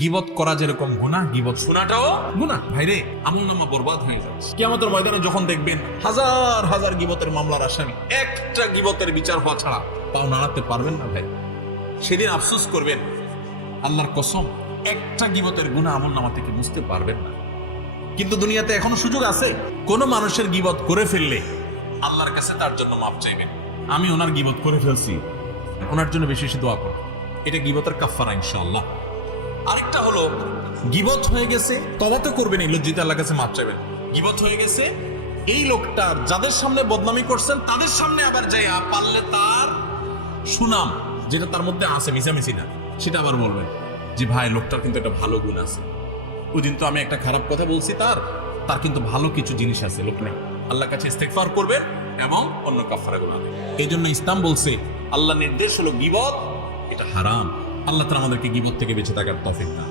গীবত করা যেরকম গুনাহ, গীবত শোনাটাও গুনাহ। ভাইরে, আমলনামা বরবাদ হয়ে যাচ্ছে। কিয়ামতের ময়দানে যখন দেখবেন হাজার হাজার গীবতের মামলার আসামি একটা গীবতের বিচার হওয়া ছাড়া পাও নাড়াতে পারবেন না ভাই। সেদিন আফসোস করবেন, আল্লাহর কসম একটা গীবতের গুনাহ আমলনামা থেকে মুছতে পারবেন না। কিন্তু দুনিয়াতে এখনো সুযোগ আছে, কোন মানুষের গীবত করে ফেললে আল্লাহর কাছে তার জন্য মাপ চাইবেন। আমি ওনার গীবত করে ফেলছি, ওনার জন্য বেশি বেশি দোয়া করুন, এটা গীবতের কাফারা ইনশাআল্লাহ। আরেকটা হলো গীবত হয়ে গেছে, তওবা তো করবেন, এই লজ্জিত আল্লাহর কাছে মাপ চাইবেন। গীবত হয়ে গেছে, এই লোকটার যাদের সামনে বদনামি করছেন তাদের সামনে আবার যাইয়া পারলে তার সুনাম যেটা তার মধ্যে আছে মিশামিশি না, সেটা আবার বলবেন যে ভাই লোকটার কিন্তু একটা ভালো গুণ আছে, ওই দিন তো আমি একটা খারাপ কথা বলছি, তার কিন্তু ভালো কিছু জিনিস আছে। লোক নেই, আল্লাহর কাছে ইস্তেগফার করবেন এবং অন্য কাফারা গুনাহ। এই জন্য ইসলাম বলছে, আল্লাহ নির্দেশ হলো গীবত এটা হারাম। আল্লাহ তাআলা আমাদেরকে গীবত থেকে বেঁচে থাকার তৌফিক দান।